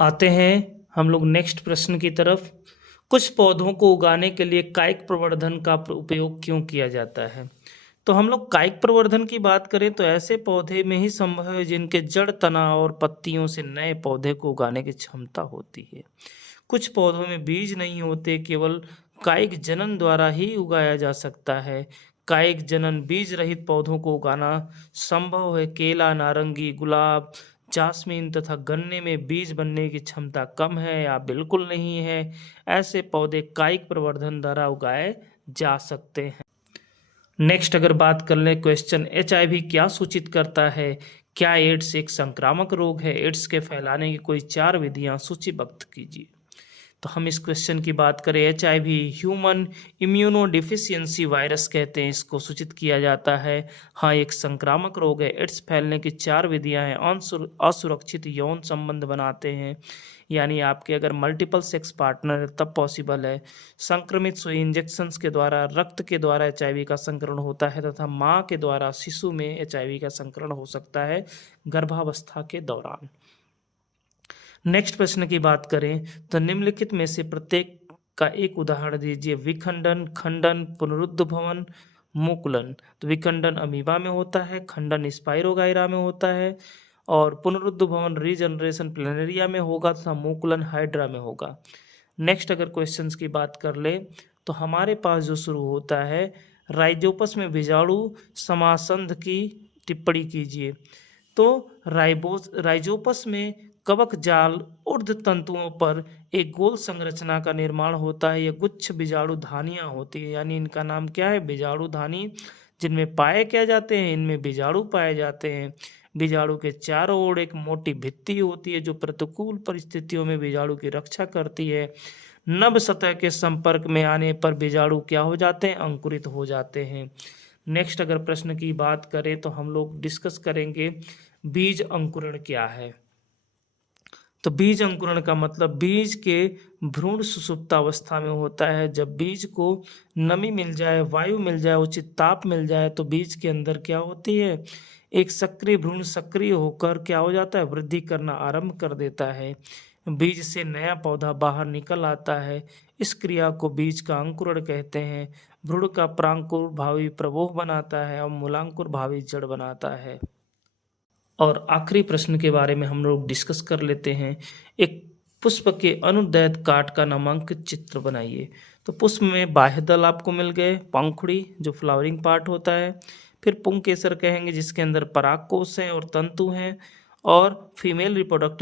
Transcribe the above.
आते हैं हम लोग नेक्स्ट प्रश्न की तरफ। कुछ पौधों को उगाने के लिए कायिक प्रवर्धन का उपयोग क्यों किया जाता है? तो हम लोग कायिक प्रवर्धन की बात करें तो ऐसे पौधे में ही संभव है जिनके जड़, तना और पत्तियों से नए पौधे को उगाने की क्षमता होती है। कुछ पौधों में बीज नहीं होते, केवल कायिक जनन द्वारा ही उगाया जा सकता है। कायिक जनन बीज रहित पौधों को उगाना संभव है। केला, नारंगी, गुलाब, जास्मीन तथा गन्ने में बीज बनने की क्षमता कम है या बिल्कुल नहीं है। ऐसे पौधे कायिक प्रवर्धन द्वारा उगाए जा सकते हैं। नेक्स्ट अगर बात कर लें क्वेश्चन, HIV क्या सूचित करता है? क्या एड्स एक संक्रामक रोग है? एड्स के फैलाने की कोई 4 विधियां सूचीबद्ध कीजिए। तो हम इस क्वेश्चन की बात करें, HIV ह्यूमन इम्यूनोडिफिशियंसी वायरस कहते हैं, इसको सूचित किया जाता है। हाँ, एक संक्रामक रोग है। एड्स फैलने की 4 विधियां हैं। असुरक्षित यौन संबंध बनाते हैं, यानी आपके अगर मल्टीपल सेक्स पार्टनर है तब पॉसिबल है। संक्रमित सुई इंजेक्शंस के द्वारा, रक्त के द्वारा HIV का संक्रमण होता है तथा माँ के द्वारा शिशु में HIV का संक्रमण हो सकता है गर्भावस्था के दौरान। नेक्स्ट प्रश्न की बात करें तो निम्नलिखित में से प्रत्येक का एक उदाहरण दीजिए। विखंडन, खंडन, पुनरुद्भवन, मुकुलन। तो विखंडन अमीबा में होता है, खंडन स्पाइरोगाइरा में होता है और पुनरुद्भवन रीजनरेशन प्लैनेरिया में होगा तथा मुकुलन हाइड्रा में होगा। नेक्स्ट अगर क्वेश्चंस की बात कर ले तो हमारे पास जो शुरू होता है, राइजोपस में बीजाणु समासंध की टिप्पणी कीजिए। तो राइजोपस में कवक जाल ऊर्ध्व तंतुओं पर एक गोल संरचना का निर्माण होता है। यह गुच्छ बीजाणुधानियां होती है, यानी इनका नाम क्या है? बीजाणुधानी, जिनमें पाए क्या जाते हैं? इनमें बीजाणु पाए जाते हैं। बीजाणु के चारों ओर एक मोटी भित्ति होती है जो प्रतिकूल परिस्थितियों में बीजाणु की रक्षा करती है। नभ सतह के संपर्क में आने पर बीजाणु क्या हो जाते हैं? अंकुरित हो जाते हैं। नेक्स्ट अगर प्रश्न की बात करें तो हम लोग डिस्कस करेंगे बीज अंकुरण क्या है। तो बीज अंकुरण का मतलब बीज के भ्रूण सुषुप्तावस्था में होता है। जब बीज को नमी मिल जाए, वायु मिल जाए, उचित ताप मिल जाए तो बीज के अंदर क्या होती है? एक सक्रिय भ्रूण सक्रिय होकर क्या हो जाता है? वृद्धि करना आरंभ कर देता है। बीज से नया पौधा बाहर निकल आता है। इस क्रिया को बीज का अंकुरण कहते हैं। भ्रूण का प्रांकुर भावी प्रभोह बनाता है और मूलांकुर भावी जड़ बनाता है। और आखिरी प्रश्न के बारे में हम लोग डिस्कस कर लेते हैं। एक पुष्प के अनुदैर्घ्य काट का नामांकित चित्र बनाइए। तो पुष्प में बाह्य दल आपको मिल गए, पंखुड़ी जो फ्लावरिंग पार्ट होता है, फिर पुंकेसर कहेंगे जिसके अंदर परागकोश हैं और तंतु हैं, और फीमेल रिप्रोडक्टिव